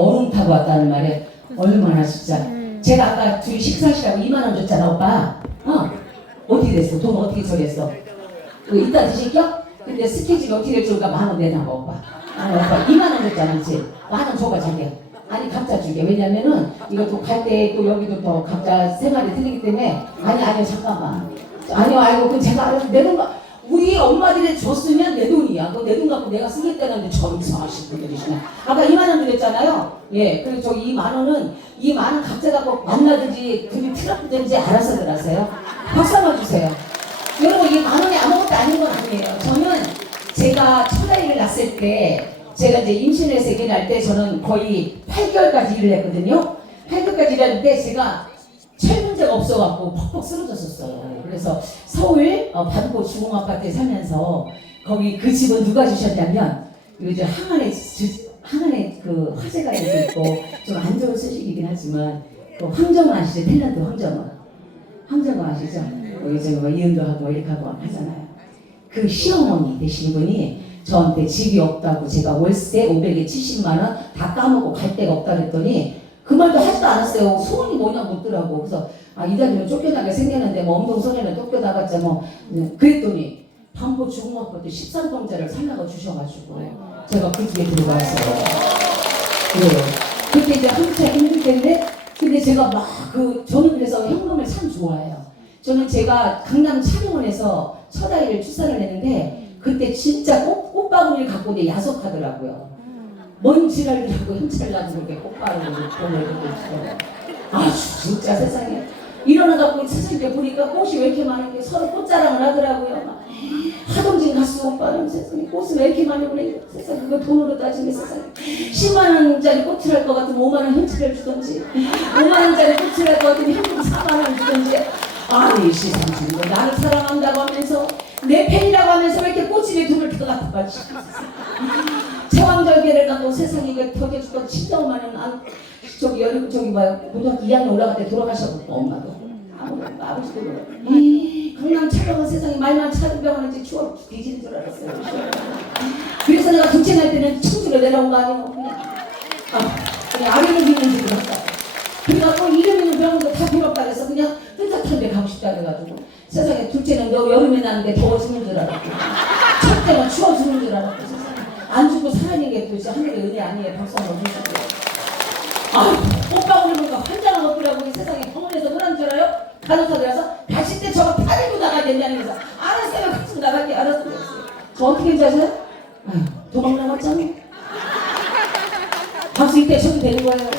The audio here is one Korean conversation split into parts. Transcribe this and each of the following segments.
얼음 타고 왔다는 말에 얼마나 진짜. 제가 아까 둘이 식사하시라고 2만 원 줬잖아 오빠. 어? 어떻게 됐어? 돈 어떻게 처리했어? 그 이따 드실겨? 근데 스케줄이 어떻게 될지 모르니까 만원 내놔봐 오빠. 아 오빠 2만 원 줬잖아 그치? 만원 줘봐 자기야. 아니 각자 줄게. 왜냐면은 이것도 갈때 또 여기도 또 각자 생활이 틀리기 때문에. 아니 아니요 잠깐만. 아니요 아이고 그건 제가 내돈 가 우리 엄마들이 줬으면 내 돈이야. 그거 내 돈 갖고 내가 쓰겠다는데 저 이상하신 분들이시네 아까 2만 원 드렸잖아요. 예 그리고 저 2만 원은 이 많은 각자 갖고 만나든지 둘이 트럭든지 알아서들 하세요. 박수 한번 주세요. 여러분 이 만 원이 아무것도 아닌 건 아니에요. 저는 제가 첫 아이를 낳았을 때 제가 이제 임신해서 아기 날때 저는 거의 8개월까지 일을 했거든요. 8개월까지 일했는데 제가 철 문제가 없어갖고 퍽퍽 쓰러졌었어요. 그래서 서울 어, 반포 중흥 아파트에 살면서 거기 그 집은 누가 주셨냐면 요즘 항안에 주- 항안에 그 화재가 있고 좀 안 좋은 소식이긴 하지만 그 황정호 아시죠? 탤런트 황정호 황정호 아시죠? 요즘 뭐 이은도 하고 이렇게 하고 하잖아요. 그 시어머니 되시는 분이 저한테 집이 없다고 제가 월세 500에 70만 원 다 까먹고 갈 데가 없다 그랬더니 그 말도 하지도 않았어요. 소원이 뭐냐 묻더라고. 그래서 아 이달이면 쫓겨나게 생겼는데 뭐 엄동선에는 쫓겨나갔자 뭐 네. 그랬더니 반포 중학교 때 13동자를 살라고 주셔가지고 제가 그 집에 들어갔어요. 그래요. 그때 이제 한참 힘들 텐데 근데 제가 막 그 저는 그래서 현금을 참 좋아해요. 저는 제가 강남 촬영원에서 첫 아이를 출산을 했는데 그때 진짜 꽃, 꽃바구니를 갖고 내 야속하더라고요. 뭔 지랄을 하고 현찰 나고 그렇게 꽃바구니를 돈을 들고 있어요. 아 진짜 세상에. 일어나갖고 세상에 보니까 꽃이 왜 이렇게 많은 게 서로 꽃자랑을 하더라고요. 막 하동진 가수 오빠는 세상에 꽃을 왜 이렇게 많이 보내? 세상에 그거 돈으로 따지면 세상에. 10만 원짜리 꽃을 할 것 같으면 5만 원 현찰을 주던지 5만 원짜리 꽃을 할 것 같으면 현금 4만 원 주던지. 아니 세상 거 나를 사랑한다고 하면서 내 팬이라고 하면서 왜 이렇게 꽃집에 돈을 더 갖다 바 치 제왕절개를 갖고 덕여주던 진짜 오만은 아, 저기 여름 저기 뭐야 고등학교 2학년 올라갈 때 돌아가셨고 엄마도 아무 아버지도 이 강남 촬영은 세상에 말만 이제 추워 뒤지는 줄 알았어요. 그래서 내가 둘째 날 때는 청주로 내려온 거 아니에요. 그냥 아 그냥 아래를 믿는 집으로 갔다. 그래갖고 이름 있는 병원도 다 필요없다 그래서 그냥 뜨뜻한 데 가고 싶다 그래가지고 세상에 둘째는 너 여름에 나는데 더워 죽는 줄 알았고 첫째는 추워 죽는 줄 알았고 안 죽고 살아있는 게 도대체 하늘의 은혜 아니에요? 박수 한번 주시고 아유 꽃방울 보니까 환장을 먹더라고 이 세상에 병원에서 뭐라는 줄 알아요? 간호사들이라서 다시 때 저거 팔리고 나가야 된다는 거서 알았어요. 같이 나갈게 알았어요. 저 어떻게 아세요? 아유 도망 나갔잖아 박수 이때 쳐도 되는 거예요?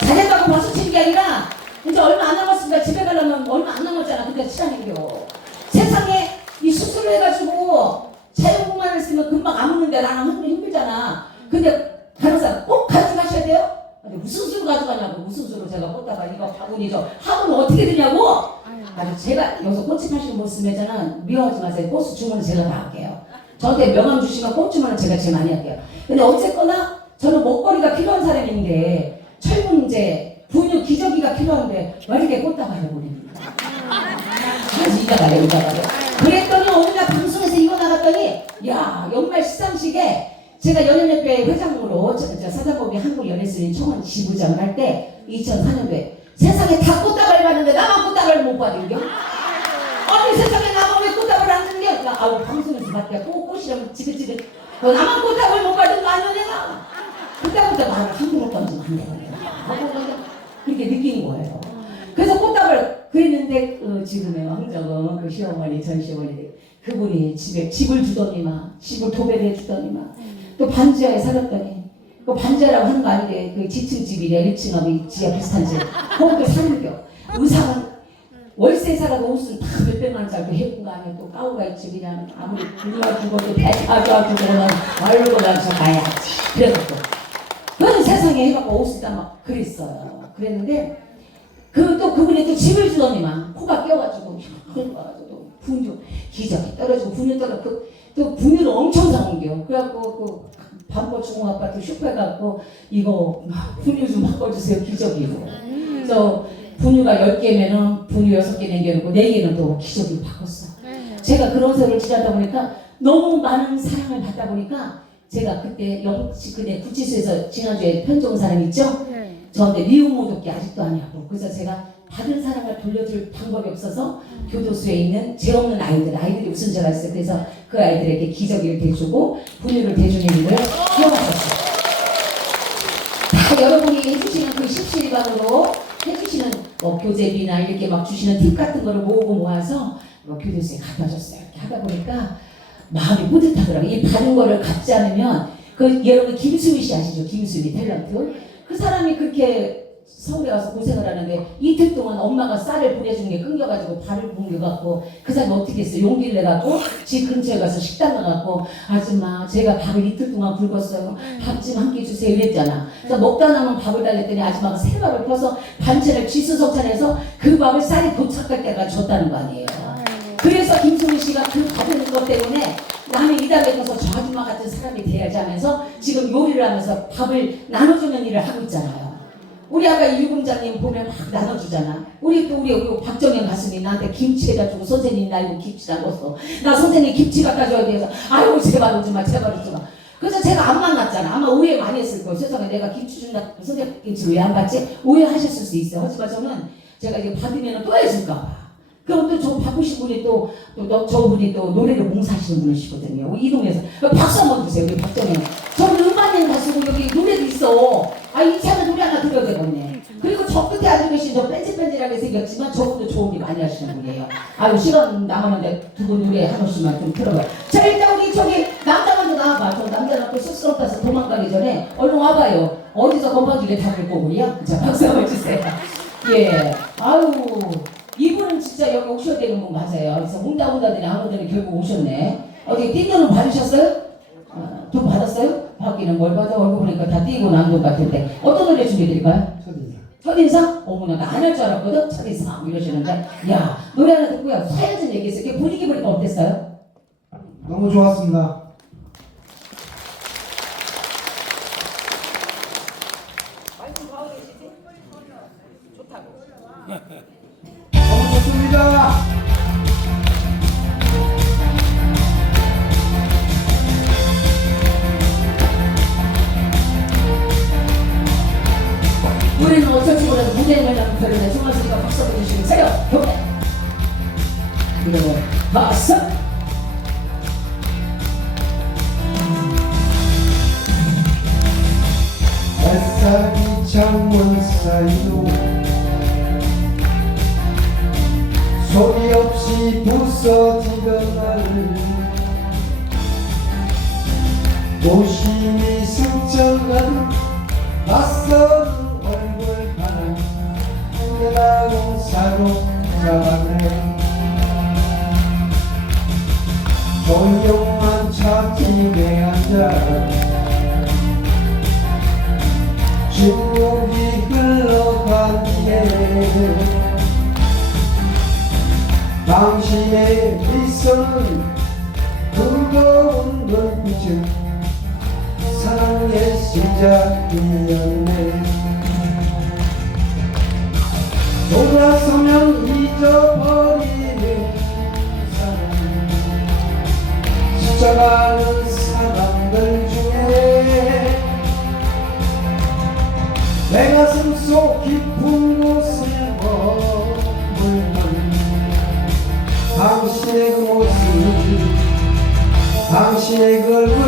잘했다고 박수 치는 게 아니라 이제 얼마 안 남았으니까 집에 가려면 얼마 안 남았잖아. 근데 치라는겨 세상에 이 수술을 해가지고 자연분만을 쓰면 금방 아무는데 나는 하는 거 힘들잖아. 근데 간호사 꼭 가져가셔야 돼요? 근데 무슨 수로 가져가냐고. 무슨 수로 제가 꽂다가 이거 바구니죠. 하면 어떻게 되냐고? 아주 제가 여기서 꽃집 하시는 모습에서는 미워하지 마세요. 꽃 주문은 제가 다 할게요. 저한테 명함 주시면 꽃 주문은 제가 제일 많이 할게요. 근데 어쨌거나 저는 먹거리가 필요한 사람인데 철 문제 분유 기저귀가 필요한데 왜 이렇게 꽃다발을 보냅니까? 아주 이자가요 이자가요. 그랬더니 어느 날 갔더니 야 연말 시상식에 제가 연예협회 회장으로 사자법이 한국연예스님 총원 지부장을 할 때 2004년도에 세상에 다 꽃다발 봤는데 나만 꽃다발을 못 받은 겨? 아니 세상에 나만 왜 꽃다발을 안 주는 게? 아우 방송에서 봤대 꽃 꽃이라면 지긋지긋 너 나만 꽃다발 못 받은 거 아니야 내가? 그때부터 말을 함부로 던지면 안 하고 그냥 그렇게 느낀 거예요 그래서 꽃다발 그랬는데 그 지금의 왕정은 그 시어머니 전 시어머니 그분이 집에 집을 주더니만 집을 도배를 해주더니만 또 반지하에 살았더니 그 반지하라고 하는 거 아니래 그 지층 집이래 1층하고 지하 비슷한 집 거기 사는겨 의상은 월세 살아도 옷은 다 몇백만 원짜리 해본 거 아니야. 또 까오가 있지. 그냥 아무리 분이가 죽어도 배 가져와도 그러면 얼굴 나서 가야지. 그래갖고 그런 세상에 해갖고 옷을 다막 그랬어요. 그랬는데 그 또 그분이 또 집을 주더니만 코가 껴가지고 그런 거 가지고 또 분유 기저귀 떨어지고 분유 떨어 그또 분유를 엄청 사온겨 그래갖고 그 반포 중흥 아파트 슈퍼에 가고 이거 분유 좀 바꿔주세요 기저귀로 그래서 분유가 10개면은 분유 6개 남겨놓고 4개는 또 기저귀로 바꿨어. 제가 그런 세월을 지나다 보니까 너무 많은 사랑을 받다 보니까 제가 그때 영치 그때 구치소에서 지난주에 편지 온 사람 있죠? 네. 저한테 미움 모독기 아직도 아니하고 그래서 제가 받은 사람을 돌려줄 방법이 없어서 교도소에 있는 죄 없는 아이들 아이들이 줄 알았어요? 그래서 그 아이들에게 기저귀를 대주고 분유를 대주는 일을 수행하셨어요. 다 여러분이 해주시는 그 십시일반으로 해주시는 뭐 교재비나 이렇게 막 주시는 팁 같은 거를 모으고 모아서 뭐 교도소에 갖다 줬어요. 이렇게 하다 보니까 마음이 뿌듯하더라고요. 이 받은 거를 갚지 않으면 그 여러분 김수미 씨 아시죠? 김수미 탤런트. 그 사람이 그렇게 서울에 와서 고생을 하는데 이틀 동안 엄마가 쌀을 보내준 게 끊겨가지고 발을 뭉겨갖고 그 사람이 어떻게 했어 용기를 내갖고 집 근처에 가서 식당 가갖고 아줌마 제가 밥을 이틀 동안 굶었어요. 밥 좀 한 끼 주세요 이랬잖아. 그래서 먹다 남은 밥을 달랬더니 아줌마가 새 밥을 퍼서 반찬을 쥐수성찬해서 그 밥을 쌀이 도착할 때까지 줬다는 거 아니에요. 그래서 김수미 씨가 그 받은 것 때문에 나는 이 땅에 가서 저 아줌마 같은 사람이 돼야지 하면서 지금 요리를 하면서 밥을 나눠주는 일을 하고 있잖아요. 우리 아까 이유금장님 보면 막 나눠주잖아. 우리 또 우리 우리 박정현 가수님 나한테 김치에다 주고 선생님 나 이거 김치 담궜어. 나 선생님 김치 갖다 줘야 돼서 아이고 제발 오지 마 제발 오지 마. 그래서 제가 안 만났잖아. 아마 오해 많이 했을 거예요. 세상에 내가 김치 준다 선생님 김치 왜 안 받지? 오해하셨을 수 있어요. 하지만 저는 제가 이제 받으면 또 해줄까 봐. 그럼 또 저 바쁘신 분이 또, 또, 또 저분이 또 노래를 봉사하시는 분이시거든요. 이 동네에서. 박수 한번 주세요, 우리 박정현. 저는 음반낸 가수고 여기 노래도 있어. 아, 이 생겼지만 저분도 좋은 일 많이 하시는 분이에요. 아유, 시간 남았는데 두 분 노래 한 번씩만 좀 들어봐요. 자, 일단 우리 저기 남자 먼저 나와봐. 저 남자는 또 쑥스럽다 해서 도망가기 전에 얼른 와봐요. 어디서 건방지게 다닐 거군요. 자, 박수 한번 주세요. 예. 아유. 이분은 진짜 여기 오셔야 되는 분 맞아요. 그래서 혼다 혼다더니 아무더니 결국 오셨네. 어디 뛴 돈은 받으셨어요? 어, 돈 받았어요? 받기는 뭘 받아? 얼굴 보니까 다 띄고 난돈 같은데. 어떤 노래 준비해드릴까요? 첫인상. 첫인상? 어머나 나 안 할 줄 알았거든? 첫인상 이러시는데 야 노래 하나 듣고요. 사연 좀 얘기했어요. 분위기 보니까 어땠어요? 너무 좋았습니다. 낯선 얼굴 바람 내다운 사로잡아내 조용한 차집에 앉아 주목이 흘러간 뒤에 당신의 미소는 뜨거운 눈빛은 사랑의 시작이었네. 돌아서면 잊어버리는 사랑 스쳐가는 사람들 중에 내 가슴 속 깊은 곳에 머물던 당신의 그 모습 당신의 그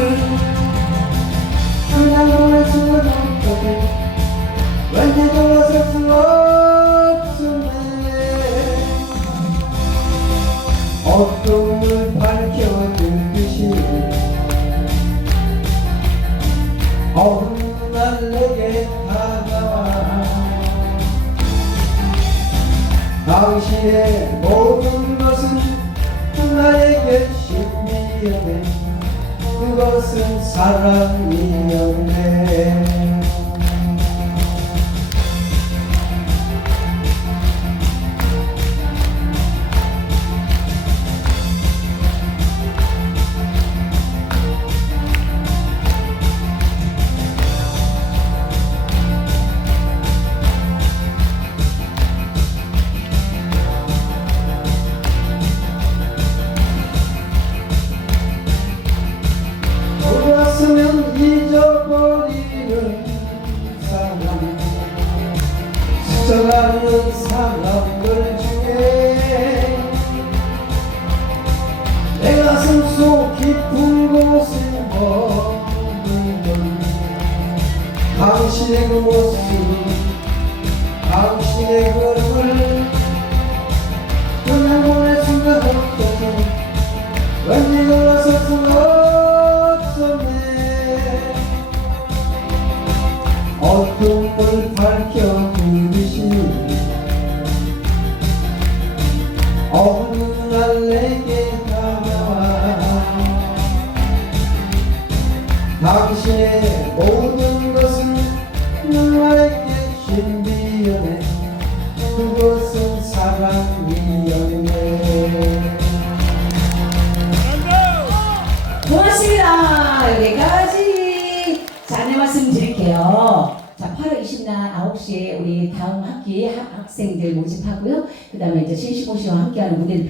당신의 모든 것은 나에게 신비였네. 그것은 사랑이었네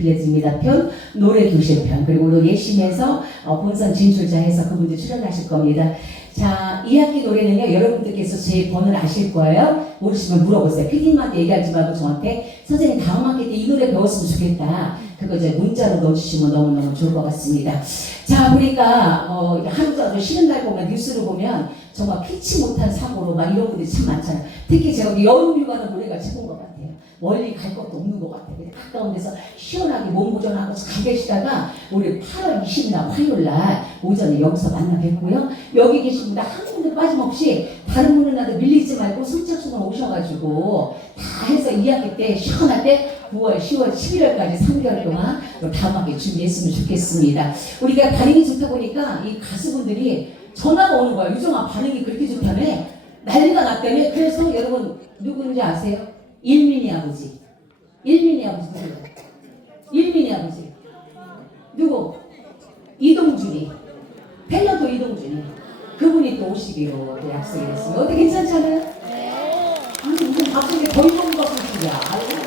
빌려드립니다. 편, 노래 교실 편, 그리고 오늘 예심에서 어, 본선 진출자 해서 그분들 출연하실 겁니다. 자, 이 학기 노래는요, 여러분들께서 제 번호를 아실 거예요. 모르시면 물어보세요. PD님한테 얘기하지 말고 저한테 선생님 다음 학기 때 이 노래 배웠으면 좋겠다. 그거 이제 문자로 넣어주시면 너무너무 좋을 것 같습니다. 자, 보니까, 어, 하루도 쉬는 날 보면, 뉴스를 보면, 정말 피치 못한 사고로 막 이런 분들이 참 많잖아요. 특히 제가 이 여름휴가는 노래가 최고인 것 같아요. 멀리 갈 것도 없는 것 같아요. 가까운 데서 시원하게 몸 보존하고 잘 계시다가, 우리 8월 20일 화요일 날 오전에 여기서 만나 뵙고요. 여기 계신 분들 한 분도 빠짐없이 다른 분은 나도 밀리지 말고 선착순으로 오셔가지고 다 해서 2학기 때 시원할 때 9월, 10월, 11월까지 3개월 동안 또 다음 학기 준비했으면 좋겠습니다. 우리가 반응이 좋다 보니까 이 가수분들이 전화가 오는 거야. 유정아 반응이 그렇게 좋다며 난리가 났다며. 그래서 여러분 누구인지 아세요? 일민이 아버지. 일민이 아버지 누구예요? 일민이 아버지. 누구? 이동준이. 탤런트 이동준이. 그분이 또 오시기로 또 약속이 됐습니다. 어때 괜찮지 않아요? 아니 무슨 박수인데 거의 먹는. 아이고.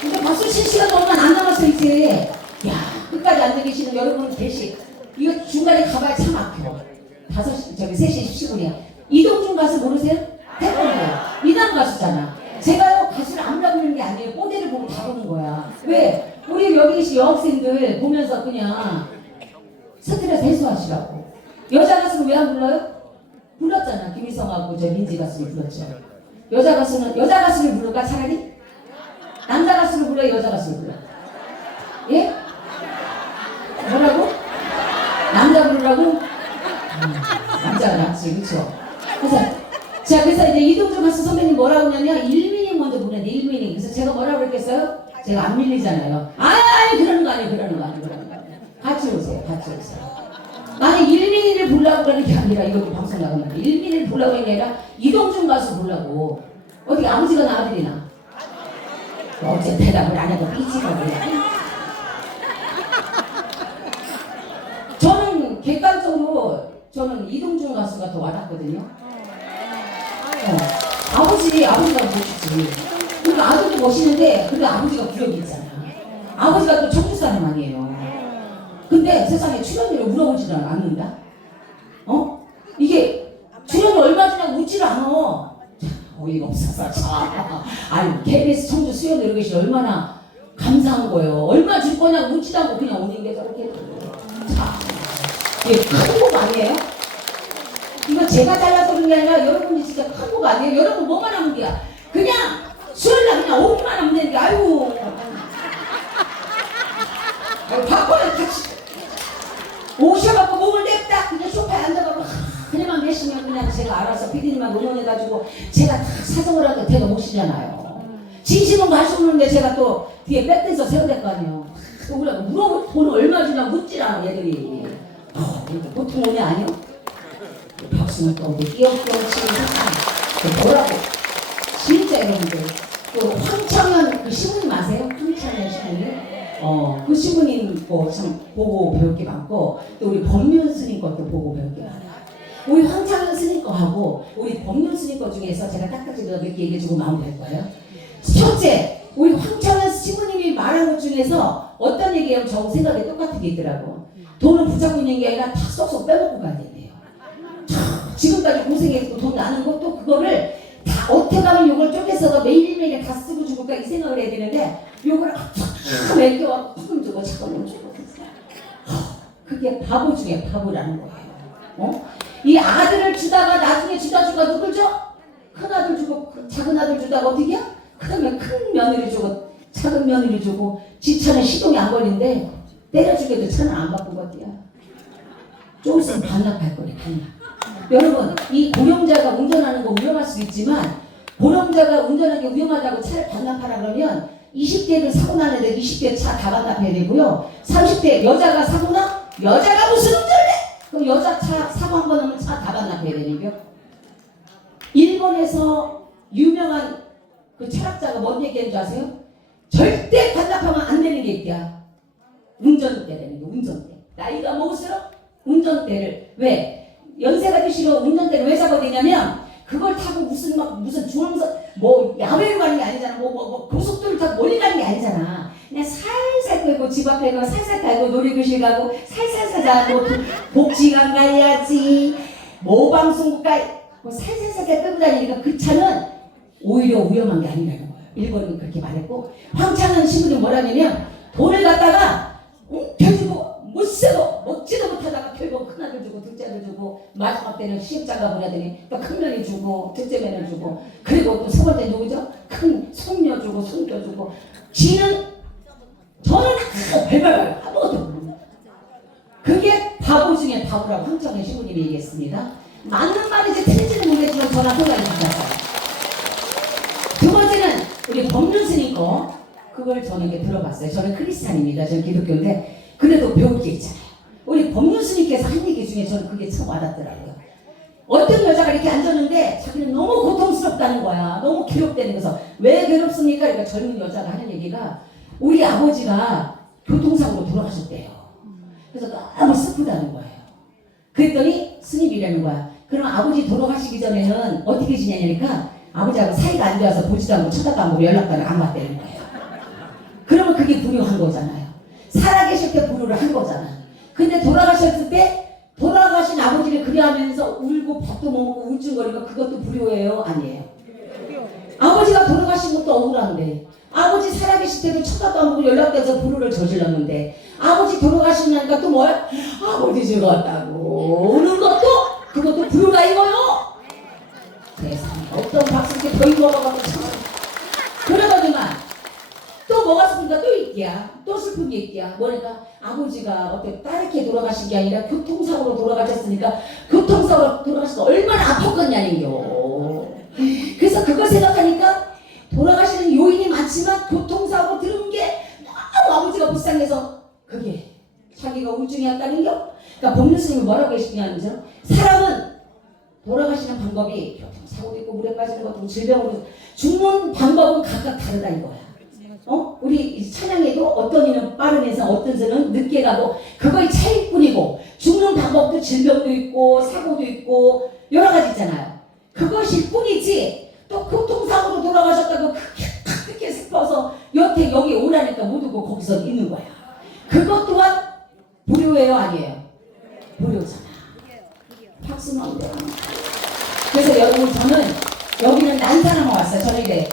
근데 박수 칠 시간 얼마 안 남았어 이제. 야 끝까지 앉아 계시는 여러분 계시. 이거 중간에 가봐야 참 막혀. 다섯 시 저기 세시 10분이야. 이동준 가수 모르세요? 태권도 미남 가수잖아. 제가요 가수를 아무나 부르는 게 아니에요. 뽀대를 보고 다 보는 거야. 왜? 우리 여기 계신 여학생들 보면서 그냥 스트레스 해소하시라고. 여자 가수는 왜 안 불러요? 불렀잖아. 김희성하고 저 민지 가수를 불렀죠. 여자 가수는 여자 가수를 부를까 차라리? 남자 가수를 불러요? 여자 가수를 불러? 예? 뭐라고? 남자 부르라고? 음, 남자가 낫지, 그쵸? 그래서, 자, 그래서 이제 이동준 가수 선배님 뭐라고 하냐면, 일미닝 먼저 부르는데, 일미닝. 그래서 제가 뭐라고 그랬겠어요? 제가 안 밀리잖아요. 아이, 그러는 거 아니에요, 그러는 거 아니에요, 그러는 거 아니에요. 같이 오세요, 같이 오세요. 나는 일민이를 부르려고 그러는 게 아니라, 이거 방송 나가면, 일민이를 부르려고 하는 게 아니라, 이동준 가수 부르려고. 어디 아버지가 나 아들이 나? 어째 대답을 안 해도 삐지가 뭐야. 저는 객관적으로 저는 이동준 가수가 더 와닿거든요. 어. 아버지, 아버지가 멋있지. 그리고 아들도 멋있는데, 근데 아버지가 구역이 있잖아. 아버지가 또 청주 사람 아니에요. 근데 세상에 출연료를 물어보지를 않는다? 어? 이게 출연료 얼마 주냐고 묻지를 않아. 참, 어이가 없어서 참. 아니 KBS 청주 수연 이런 것이 얼마나 감사한 거예요. 얼마 줄 거냐고 묻지도 않고 그냥 오는 게 저렇게. 자, 이게 큰곡 아니에요? 이거 제가 잘라서 그런 게 아니라 여러분이 진짜 큰곡 아니에요? 여러분 뭐만 하면 돼요? 그냥 수요일날 그냥 오기만 하면 되는 게 아유. 바꿔요 같이. 오셔갖고 몸을 냅다 그냥 소파에 앉아갖고 그냥만 계시면 그냥 제가 알아서 피디님만 응원해가지고 제가 다 사정을 하고 제가 모시잖아요. 진심은 가시는데 제가 또 뒤에 백댄서 세워야 될 거 아니에요. 또 그래 물어보 돈 얼마 주냐 묻질 않아 얘들이. 어, 보통 오냐 아니요? 박수는 또 우리 끼역끼역 치는 세상. 뭐라고? 진짜 여러분들 또 황창현 그 신부님 아세요? 황창현 신부님? 어, 그 신부님 거참 보고 배울 게 많고 또 우리 법륜 스님 것도 보고 배울 게 많아요. 우리 황창현 스님 거하고 우리 법륜 스님 거 중에서 제가 딱딱지도 몇 개 얘기해주고 마무리할 거예요. 첫째, 우리 황창현 신부님이 말한 것 중에서 어떤 얘기하면 저 생각이 똑같은 게 있더라고. 돈을 붙잡고 있는 게 아니라 다 쏙쏙 빼먹고 가야. 참, 지금까지 고생했고 돈 나는 것도 그거를 다 어떻게 하면 이걸 쪼개서도 매일매일 다 쓰고 죽을까 이 생각을 해야 되는데 요걸 탁 맡겨와 조금 주고 잠깐만 주고 그게 바보 중에 바보라는 거예요. 어? 이 아들을 주다가 나중에 주다 주다 누굴 줘? 큰 아들 주고 그 작은 아들 주다가 어떻게 야 그러면 큰 며느리 주고 작은 며느리 주고 지 차는 시동이 안 걸린데 때려 죽여도 차는 안 어디야? 좀 있으면 반납할 거래 반납. 여러분 이 고령자가 운전하는 거 위험할 수 있지만 고령자가 운전하는 게 위험하다고 차를 반납하라 그러면 20대를 사고 나는 데 20대 차 다 반납해야 되고요. 30대 여자가 사고 나 여자가 무슨 운전을 해? 그럼 여자 차 사고 한 번 하면 차 다 반납해야 되는 거. 일본에서 유명한 그 철학자가 뭔 얘기한 줄 아세요? 절대 반납하면 안 되는 게 있대야. 운전대라는 게 운전대. 나이가 먹을수록 운전대를 왜 연세가 드시고 운전대를 왜 잡아야 되냐면 그걸 타고 무슨 막 무슨 중앙선 뭐 야외로 가는 게 아니잖아. 뭐 뭐 뭐 고속도로 타고 멀리 가는 게 아니잖아. 그냥 살살 끌고 집 앞에 가 살살 가고 놀이교실 가고 살살 사자고 복지관 가야지 모방송국 가 뭐 살살 살살 끌고 다니니까 그 차는 오히려 위험한 게 아니라는 거예요. 일본은 그렇게 말했고 황창한 친구들 뭐라냐면 돈을 갖다가 웅켜주고 못 쓰고 먹지도 결국 큰 아들 주고 둘째 아들 주고 마지막 때는 시집장가 보내더니 또 큰면이 주고 둘째면을 주고 그리고 또 세 번째 누구죠? 큰 손녀 주고 손녀 주고 지는 저는 발발발 아무것도 모르는 그게 바보 중에 바보라고 황정혜 신부님이 얘기했습니다. 맞는 말인지 틀린지는 모르겠지만 생각이 달랐어요. 두 번째는 우리 법륜 스님 거 그걸 저는 이렇게 들어봤어요. 저는 크리스찬입니다. 저는 기독교인데 그래도 배울 게 있잖아요. 우리 법륜 스님께서 한 얘기 중에 저는 그게 참 와닿더라고요. 어떤 여자가 이렇게 앉았는데 자기는 너무 고통스럽다는 거야. 너무 괴롭다는 거서 왜 괴롭습니까? 그러니까 젊은 여자가 하는 얘기가 우리 아버지가 교통사고로 돌아가셨대요. 그래서 너무 슬프다는 거예요. 그랬더니 스님이라는 거야. 그럼 아버지 돌아가시기 전에는 어떻게 지내냐니까 아버지하고 사이가 안 좋아서 보지도 않고 쳐다도 안 보고 연락도 안 받다는 거예요. 그러면 그게 불효한 거잖아요. 살아계실 때 불효를 한 거잖아. 근데 돌아가셨을 때 돌아가신 아버지를 그리하면서 울고 밥도 못 먹고 울증거리고 그것도 불효예요? 아니에요. 아버지가 돌아가신 것도 억울한데 아버지 살아계실 때도 쳐다도 안 보고 연락돼서 불효를 저질렀는데 아버지 돌아가시니까 또 뭐야? 아버지 죽었다고 우는 것도 그것도 불효가 이거요? 세상에 어떤 박수께 거의 먹어가고 참 그러더니만 또 뭐가 슬픈가 또 있기야 또 슬픈 게 있기야 뭐니까 아버지가 어때 따르게 돌아가신 게 아니라 교통사고로 돌아가셨으니까 교통사고로 돌아가셔서 얼마나 아팠겠냐는겨 그래서 그걸 생각하니까 돌아가시는 요인이 많지만 교통사고 들은 게 너무 아버지가 불쌍해서 그게 자기가 우울증이었다는 겨 그러니까 법률 스님이 뭐라고 계시냐면요 사람은 돌아가시는 방법이 교통사고도 있고 물에 빠지는 것도 질병으로 죽는 방법은 각각 다르다 이거야 어? 우리 찬양에도 어떤 이는 빠르면서 어떤 이는 늦게 가고 그거의 차이뿐이고 죽는 방법도 질병도 있고 사고도 있고 여러 가지 있잖아요. 그것일 뿐이지 또 교통사고로 돌아가셨다고 크게 슬퍼서 여태 여기 오라니까 못 오고 거기서 있는 거야. 그것 또한 불효예요 아니에요? 불효잖아. 박수 나오대요. 그래서 여러분 저는 여기는 난 사람만 왔어요. 저는 이래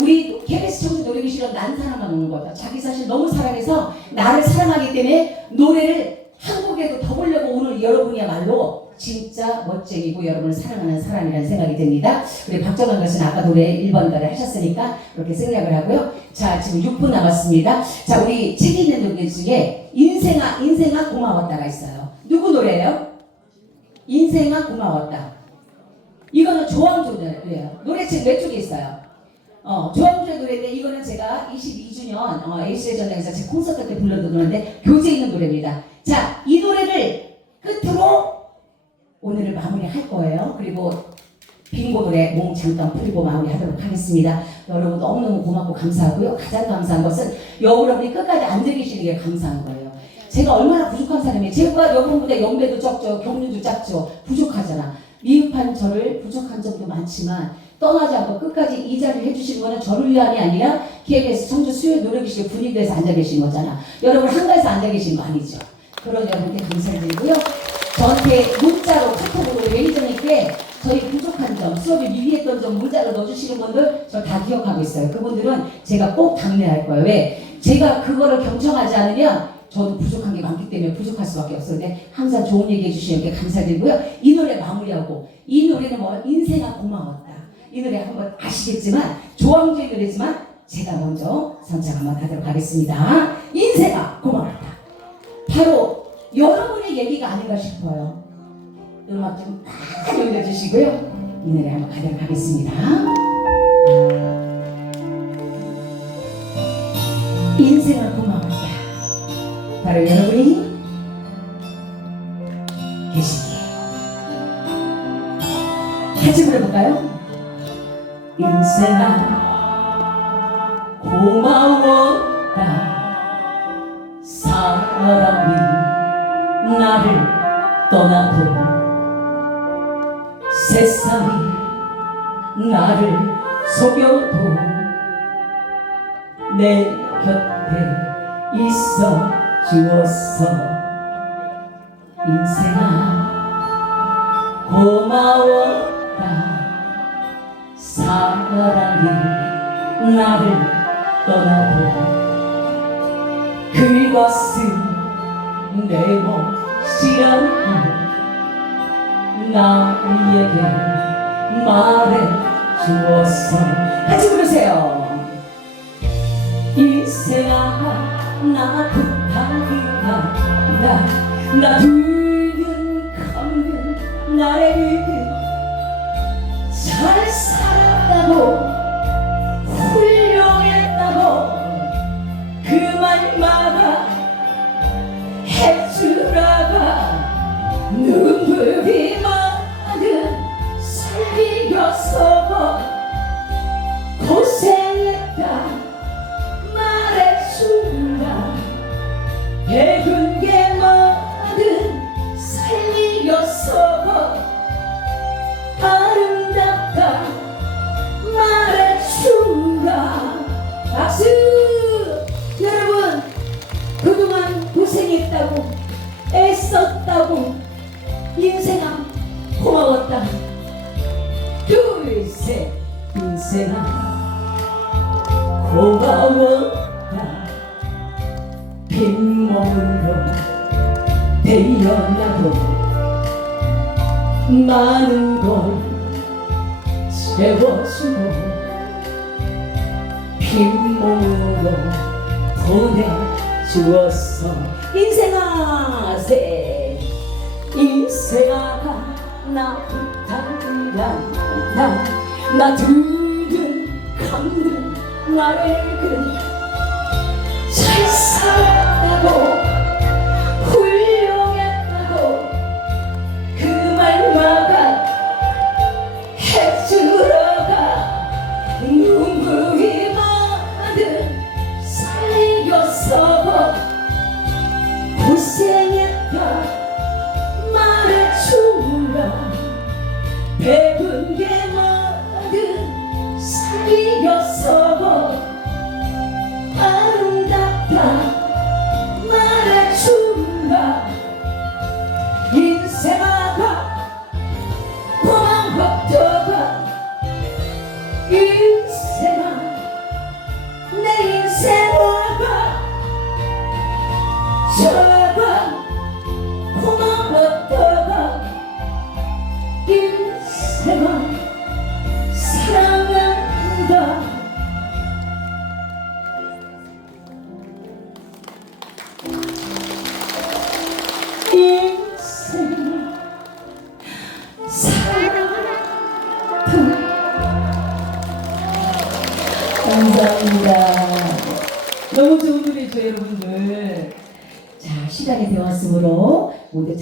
우리 KBS 청주 노래교실은 난 사람만 오는 거다. 자기 사실 너무 사랑해서 나를 사랑하기 때문에 노래를 한국에도 더 보려고 오늘 여러분이야말로 진짜 멋쟁이고 여러분을 사랑하는 사람이라는 생각이 듭니다. 우리 박정환 가수는 아까 노래 1번 가를 하셨으니까 그렇게 생각을 하고요. 자, 지금 6분 남았습니다. 자, 우리 책이 있는 노래 중에 인생아, 인생아 고마웠다가 있어요. 누구 노래예요? 인생아 고마웠다. 이거는 조항조 노래예요. 노래책 몇 쪽에 있어요? 어, 조항조의 노래인데 이거는 제가 22주년 어, 에이스의 전당에서 제 콘서트 때 불러던 노래인데 교재 있는 노래입니다. 자, 이 노래를 끝으로 오늘을 마무리할 거예요. 그리고 빙고 노래 몸 잠깐 풀고 마무리하도록 하겠습니다. 여러분 너무너무 고맙고 감사하고요. 가장 감사한 것은 여러분이 끝까지 앉아 계시는 게 감사한 거예요. 제가 얼마나 부족한 사람이에요. 제가 여러분보다 연배도 적죠. 경륜도 작죠. 부족하잖아. 미흡한 저를 부족한 점도 많지만 떠나지 않고 끝까지 이 자리를 해주시는 거는 저를 위함이 아니라 KBS 청주 수요 노래교실 분위기에서 앉아 계신 거잖아. 여러분 한가에서 앉아 계신 거 아니죠. 그런 여러분께 감사드리고요. 저한테 문자로 카톡으로 매니저님께 점, 수업에 미비했던 점 문자로 넣어주시는 분들 저 다 기억하고 있어요. 그분들은 제가 꼭 당면할 거예요. 왜? 제가 그거를 경청하지 않으면 저도 부족한 게 많기 때문에 부족할 수밖에. 근데 항상 좋은 얘기 해주시는 게 감사드리고요. 이 노래 마무리하고 이 노래는 뭐 인생아 고마웠다. 이 노래 한번 아시겠지만 조항조의 노래지만 제가 먼저 선창 한번 하도록 하겠습니다. 인생아 고마웠다. 바로 여러분의 얘기가 아닌가 싶어요. 음악 좀 딱 올려주시고요. 이 노래 한번 가도록 하겠습니다. 인생아 고마웠다. 바로 여러분이 계시기에. 같이 불러볼까요? 인생아 고마웠다. 사람이 나를 떠나도 세상이 나를 속여도 내 곁에 있어 주었어. 인생아 고마웠다 사랑이 나를 떠나도 그것은 내 몫이라고 나에게 말해 주었어. 같이 부르세요. 인생아 나 부탁이다 나 두근 감는 나를 잘 살았다고 훌륭했다고 그말 고생했다고 애썼다고 인생아 고마웠다 둘셋 인생아 고마웠다. 빈몸으로 태어나도 많은 걸 채워주고 빈몸으로 보내주었어 새 인생아 나 부탁이란다 나 들은 감는 나를 그잘 훌륭했다고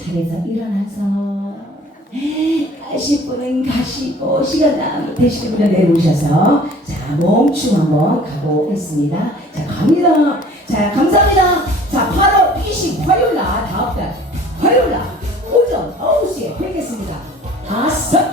자리에서 일어나서 가실 분은 가시고 시간 남 되시는 분은 내려오셔서 자, 멈춤 한번 가보겠습니다. 자, 갑니다. 자, 감사합니다. 자, 8월 20 화요일 날 다음 달 화요일 날 오전 9시에 뵙겠습니다. 아싸!